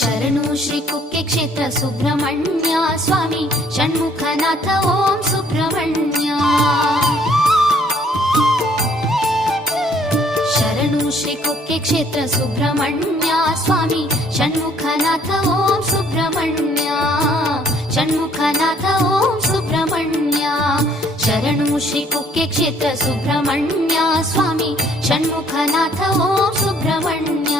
ಶರಣು ಶ್ರೀ ಕುಕ್ಕೆ ಕ್ಷೇತ್ರ ಸುಬ್ರಹ್ಮಣ್ಯ ಸ್ವಾಮಿ ಷಣ್ಮುಖನಾಥ ಓಂ ಸುಬ್ರಹ್ಮಣ್ಯ. ಶರಣು ಶ್ರೀ ಕುಕ್ಕೆ ಕ್ಷೇತ್ರ ಸುಬ್ರಹ್ಮಣ್ಯ ಸ್ವಾಮಿ ಷಣ್ಮುಖನಾಥ ಓಂ ಸುಬ್ರಹ್ಮಣ್ಯ. ಷಣ್ಮುಖನಾಥ ಓಂ ಸುಬ್ರಹ್ಮಣ್ಯ. ಶರಣು ಶ್ರೀ ಕುಕ್ಕೆ ಕ್ಷೇತ್ರ ಸುಬ್ರಹ್ಮಣ್ಯ ಸ್ವಾಮಿ ಷಣ್ಮುಖನಾಥ ಓಂ ಸುಬ್ರಹ್ಮಣ್ಯ.